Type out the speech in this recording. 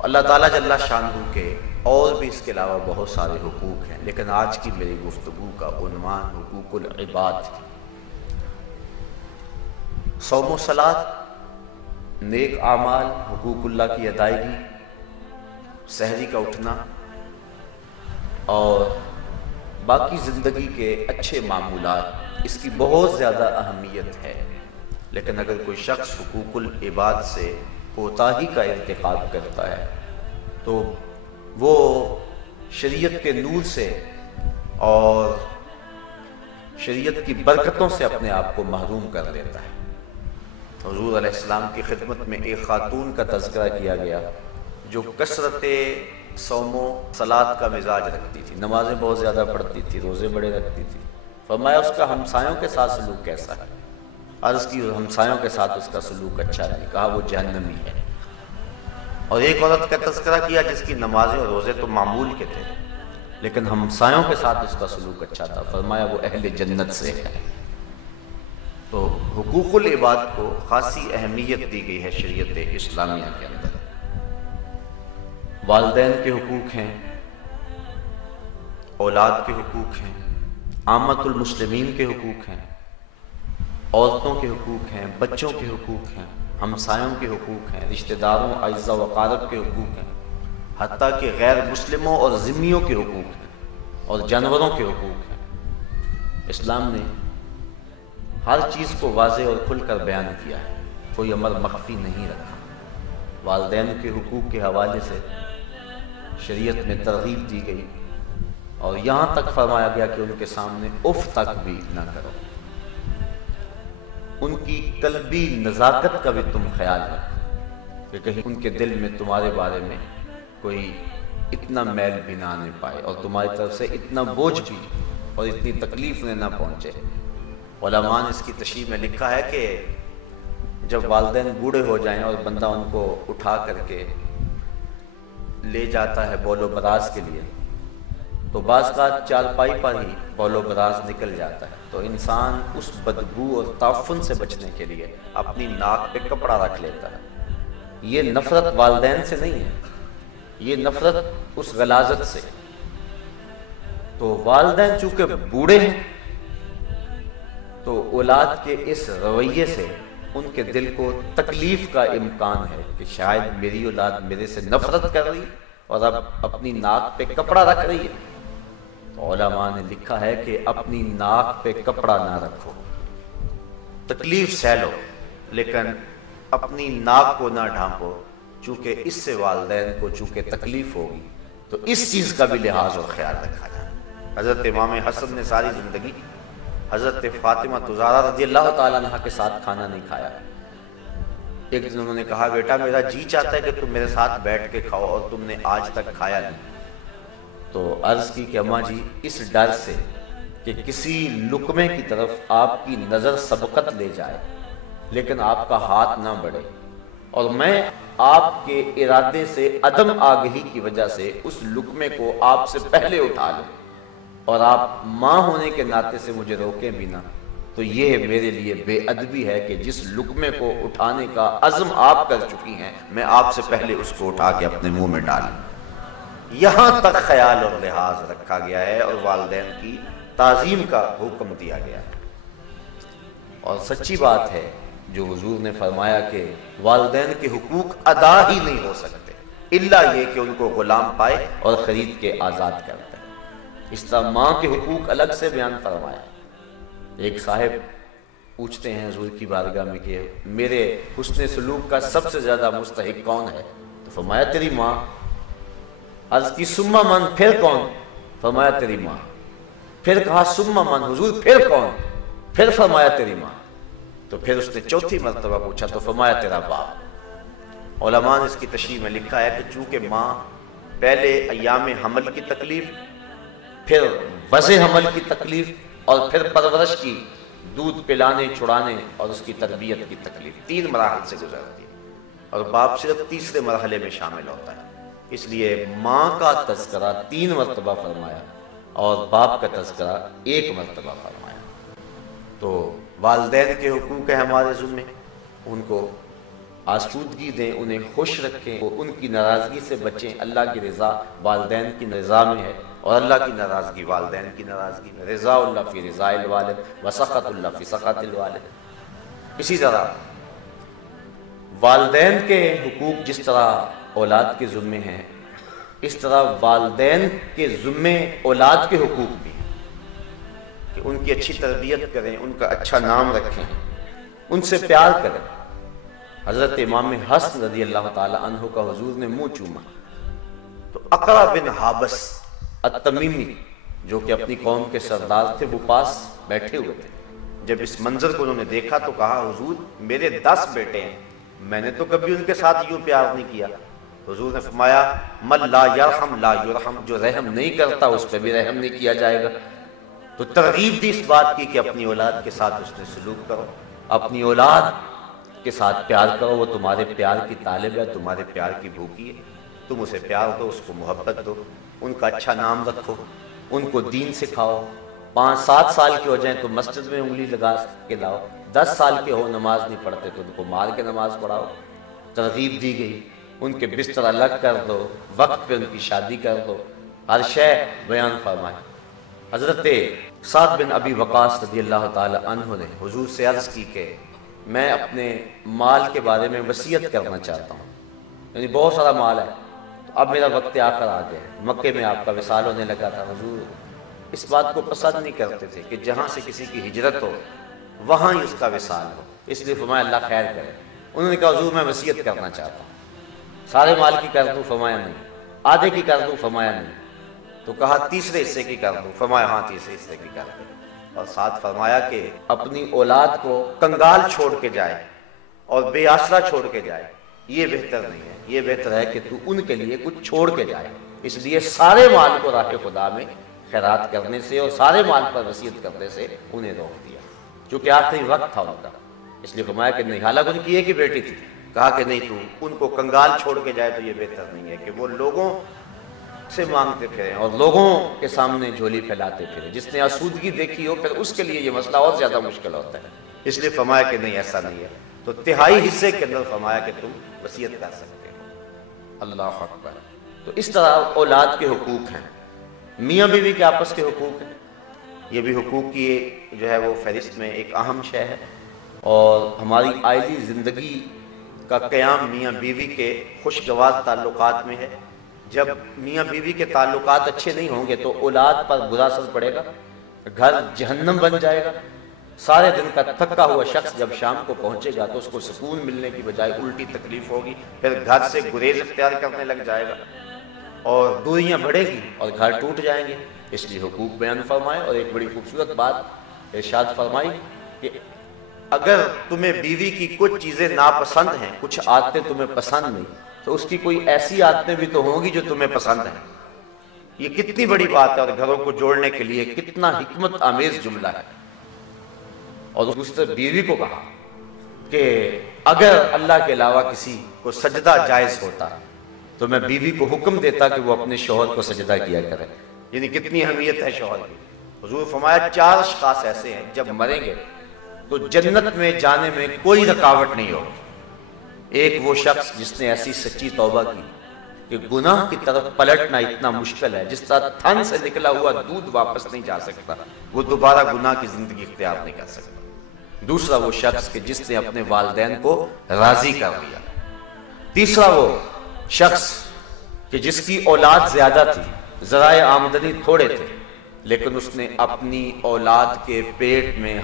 تو اللہ تعالیٰ جل شانہ کے اور بھی اس کے علاوہ بہت سارے حقوق ہیں، لیکن آج کی میری گفتگو کا عنوان حقوق العباد ہے۔ صوم و صلاۃ، نیک اعمال، حقوق اللہ کی ادائیگی، سحری کا اٹھنا اور باقی زندگی کے اچھے معمولات، اس کی بہت زیادہ اہمیت ہے۔ لیکن اگر کوئی شخص حقوق العباد سے کوتاہی کا ارتکاب کرتا ہے تو وہ شریعت کے نور سے اور شریعت کی برکتوں سے اپنے آپ کو محروم کر لیتا ہے۔ حضور علیہ السلام کی خدمت میں ایک خاتون کا تذکرہ کیا گیا جو کثرت صوم و صلاۃ کا مزاج رکھتی تھی، نمازیں بہت زیادہ پڑھتی تھی، روزے بڑے رکھتی تھی۔ فرمایا اس کا ہمسایوں کے ساتھ سلوک کیسا ہے؟ عرض کی ہمسایوں کے ساتھ اس کا سلوک اچھا نہیں، کہا وہ جہنمی ہے۔ اور ایک عورت کا تذکرہ کیا جس کی نمازیں اور روزے تو معمول کے تھے لیکن ہمسایوں کے ساتھ اس کا سلوک اچھا تھا، فرمایا وہ اہل جنت سے ہے۔ تو حقوق العباد کو خاصی اہمیت دی گئی ہے شریعت اسلامیہ کے اندر۔ والدین کے حقوق ہیں، اولاد کے حقوق ہیں، عامت المسلمین کے حقوق ہیں، عورتوں کے حقوق ہیں، بچوں کے حقوق ہیں، ہمسایوں کے حقوق ہیں، رشتہ داروں، اعزاء و اقارب کے حقوق ہیں، حتیٰ کہ غیر مسلموں اور ذمیوں کے حقوق ہیں اور جانوروں کے حقوق ہیں۔ اسلام نے ہر چیز کو واضح اور کھل کر بیان کیا ہے، کوئی امر مخفی نہیں رکھا۔ والدین کے حقوق کے حوالے سے شریعت میں ترغیب دی گئی اور یہاں تک فرمایا گیا کہ ان کے سامنے اف تک بھی نہ کرو، ان کی قلبی نزاکت کا بھی تم خیال رکھو کہ کہیں ان کے دل میں تمہارے بارے میں کوئی اتنا میل بھی نہ آنے پائے اور تمہاری طرف سے اتنا بوجھ بھی اور اتنی تکلیف نہ پہنچے۔ علماء نے اس کی تشریح میں لکھا ہے کہ جب والدین بوڑھے ہو جائیں اور بندہ ان کو اٹھا کر کے لے جاتا ہے بول و براز کے لیے تو بعض کا چارپائی پر ہی بول و براز نکل جاتا ہے، تو انسان اس بدبو اور تعفن سے بچنے کے لیے اپنی ناک پہ کپڑا رکھ لیتا ہے۔ یہ نفرت والدین سے نہیں ہے، یہ نفرت اس غلاظت سے۔ تو والدین چونکہ بوڑھے ہیں تو اولاد کے اس رویے سے ان کے دل کو تکلیف کا امکان ہے کہ شاید میری اولاد میرے سے نفرت کر رہی اور اب اپنی ناک پہ کپڑا رکھ رہی ہے۔ تو علماء نے لکھا ہے کہ اپنی ناک پہ کپڑا نہ رکھو، تکلیف سہ لو لیکن اپنی ناک کو نہ ڈھانپو، چونکہ اس سے والدین کو چونکہ تکلیف ہوگی تو اس چیز کا بھی لحاظ اور خیال رکھا جائے۔ حضرت امام حسن نے ساری زندگی حضرت فاطمہ زہرا رضی اللہ تعالیٰ عنہ کے ساتھ کھانا نہیں کھایا۔ ایک دن انہوں نے کہا بیٹا میرا جی چاہتا ہے کہ تم میرے ساتھ بیٹھ کے کھاؤ اور تم نے آج تک کھایا نہیں۔ تو عرض کی کہ اماں جی اس ڈر سے کہ کسی لقمے کی طرف آپ کی نظر سبقت لے جائے لیکن آپ کا ہاتھ نہ بڑھے اور میں آپ کے ارادے سے عدم آگہی کی وجہ سے اس لقمے کو آپ سے پہلے اٹھا لوں اور آپ ماں ہونے کے ناطے سے مجھے روکیں بھی نہ، تو یہ میرے لیے بے ادبی ہے کہ جس لقمے کو اٹھانے کا عزم آپ کر چکی ہیں میں آپ سے پہلے اس کو اٹھا کے اپنے منہ میں ڈالوں۔ یہاں تک خیال اور لحاظ رکھا گیا ہے اور والدین کی تعظیم کا حکم دیا گیا ہے۔ اور سچی بات ہے جو حضور نے فرمایا کہ والدین کے حقوق ادا ہی نہیں ہو سکتے الا یہ کہ ان کو غلام پائے اور خرید کے آزاد کرتے ہیں۔ اس طرح ماں کے حقوق الگ سے بیان فرمایا۔ ایک صاحب پوچھتے ہیں حضور کی بارگاہ میں کہ میرے حسن سلوک کا سب سے زیادہ مستحق کون ہے؟ تو فرمایا تیری ماں۔ عرض کی ثم من، پھر کون؟ فرمایا تیری ماں۔ پھر کہا ثم من حضور پھر کون؟ پھر فرمایا تیری ماں۔ تو پھر اس نے چوتھی مرتبہ پوچھا تو فرمایا تیرا باپ۔ علماء نے اس کی تشریح میں لکھا ہے کہ چونکہ ماں پہلے ایام حمل کی تکلیف، پھر وضع حمل کی تکلیف اور پھر پرورش کی، دودھ پلانے چھڑانے اور اس کی تربیت کی تکلیف، 3 مراحل سے گزرتی ہے اور باپ صرف تیسرے مرحلے میں شامل ہوتا ہے۔ اس لیے ماں کا تذکرہ 3 مرتبہ فرمایا اور باپ کا تذکرہ 1 مرتبہ فرمایا۔ تو والدین کے حقوق ہیں ہمارے ذمہ، ان کو آسودگی دیں، انہیں خوش رکھیں، ان کی ناراضگی سے بچیں۔ اللہ کی رضا والدین کی رضا میں ہے، اور اللہ کی ناراضگی والدین کی ناراضگی میں۔ رضا اللہ فی رضا الوالد وسخط اللہ فی سخط الوالد۔ اسی طرح والدین کے حقوق جس طرح اولاد کے ذمے ہیں، اس طرح والدین کے ذمے اولاد کے حقوق بھی ہیں کہ ان کی اچھی تربیت کریں، ان کا اچھا نام رکھیں، ان سے پیار کریں۔ حضرت امام حسن رضی اللہ تعالی عنہ کا حضور نے منہ چوما تو اقرع بن حابس التمیمی جو کہ اپنی قوم کے سردار تھے، وہ پاس بیٹھے ہوئے تھے۔ جب اس منظر کو انہوں نے دیکھا تو کہا حضور میرے 10 بیٹے ہیں، میں نے تو کبھی ان کے ساتھ یوں پیار نہیں کیا۔ حضور نے فرمایا من لا یرحم لا یرحم، جو رحم نہیں کرتا اس پہ بھی رحم نہیں کیا جائے گا۔ تو ترغیب دی اس بات کی کہ اپنی اولاد کے ساتھ اس نے سلوک کرو، اپنی اولاد کے ساتھ پیار کرو، وہ تمہارے پیار کی طالب ہے، تمہارے پیار کی بھوکی ہے، تم اسے پیار دو، اس کو محبت دو، ان کا اچھا نام رکھو، ان کو دین سکھاؤ۔ 5-7 سال کے ہو جائیں تو مسجد میں انگلی لگا کے لاؤ، 10 سال کے ہو نماز نہیں پڑھتے تو ان کو مار کے نماز پڑھاؤ۔ ترغیب دی گئی، ان کے بستر الگ کر دو، وقت پہ ان کی شادی کر دو، ہر شے بیان فرمائے۔ حضرت سعد بن ابی وقاص رضی اللہ تعالی عنہ نے حضور سے عرض کی کہ میں اپنے مال کے بارے میں وصیت کرنا چاہتا ہوں، یعنی بہت سارا مال ہے، تو اب میرا وقت آخر آ گیا۔ مکے میں آپ کا وصال ہونے لگا تھا، حضور اس بات کو پسند نہیں کرتے تھے کہ جہاں سے کسی کی ہجرت ہو وہاں ہی اس کا وصال ہو، اس لیے فرمایا اللہ خیر کرے۔ انہوں نے کہا حضور میں وصیت کرنا چاہتا ہوں، سارے مال کی کر دوں؟ فرمایا نہیں۔ آدھے کی کر دوں؟ فرمایا نہیں۔ تو کہا تیسرے حصے کی کر دوں؟ فرمایا ہاں تیسرے حصے کی کر دوں۔ اور ساتھ فرمایا کہ اپنی اولاد کو کنگال چھوڑ کے جائے اور بے آسرا چھوڑ کے جائے، یہ بہتر نہیں ہے، یہ بہتر ہے کہ تو ان کے لیے کچھ چھوڑ کے جائے۔ اس لیے سارے مال کو راہ خدا میں خیرات کرنے سے اور سارے مال پر وصیت کرنے سے انہیں روک دیا، چونکہ آخری وقت تھا ان کا۔ اس لیے فرمایا کہ نہیں، حالانکہ ان کی ایک ہی بیٹی تھی، کہا کہ نہیں تو ان کو کنگال چھوڑ کے جائے تو یہ بہتر نہیں ہے کہ وہ لوگوں سے مانگتے پھریں اور لوگوں کے سامنے جھولی پھیلاتے پھریں۔ جس نے آسودگی دیکھی ہو پھر اس کے لیے یہ مسئلہ اور زیادہ مشکل ہوتا ہے۔ اس لیے فرمایا کہ نہیں ایسا نہیں ہے، تو تہائی حصے کے اندر فرمایا کہ تم وصیت کر سکتے ہو۔ اللہ اکبر۔ تو اس طرح اولاد کے حقوق ہیں، میاں بیوی کے آپس کے حقوق ہیں، یہ بھی حقوق کی جو ہے وہ فہرست میں ایک اہم شے ہے۔ اور ہماری آئلی زندگی کا قیام میاں بیوی کے خوشگوار تعلقات میں ہے۔ جب میاں بیوی کے تعلقات اچھے نہیں ہوں گے تو اولاد پر برا اثر پڑے گا، گھر جہنم بن جائے گا۔ سارے دن کا تھکا ہوا شخص جب شام کو پہنچے گا تو اس کو سکون ملنے کی بجائے الٹی تکلیف ہوگی، پھر گھر سے گریز اختیار کرنے لگ جائے گا اور دوریاں بڑھے گی اور گھر ٹوٹ جائیں گے۔ اس لیے حقوق بیان فرمائے۔ اور ایک بڑی خوبصورت بات ارشاد فرمائی کہ اگر تمہیں بیوی کی کچھ چیزیں ناپسند ہیں، کچھ عادتیں تمہیں پسند نہیں، تو اس کی کوئی ایسی عادتیں بھی تو ہوں گی جو تمہیں پسند ہیں۔ یہ کتنی بڑی بات ہے اور گھروں کو جوڑنے کے لیے کتنا حکمت آمیز جملہ ہے۔ اور دوسرے بیوی کو کہا کہ اگر اللہ کے علاوہ کسی کو سجدہ جائز ہوتا تو میں بیوی کو حکم دیتا کہ وہ اپنے شوہر کو سجدہ کیا کرے۔ یعنی کتنی اہمیت ہے شوہر کی۔ حضور فرمایا 4 اشخاص ایسے ہیں جب مریں گے تو جنت میں جانے میں کوئی رکاوٹ نہیں ہوگی۔ ایک وہ شخص جس نے ایسی سچی توبہ کی کہ گناہ کی طرف پلٹنا اتنا مشکل ہے، جس طرح تھن سے نکلا ہوا دودھ واپس نہیں جا سکتا، وہ دوبارہ گناہ کی زندگی اختیار نہیں کر سکتا۔ دوسرا وہ شخص کہ جس نے اپنے والدین کو راضی کر لیا۔ تیسرا وہ شخص کہ جس کی اولاد زیادہ تھی، ذرائع آمدنی تھوڑے تھے، لیکن اس نے اپنی اولاد کے پیٹ میں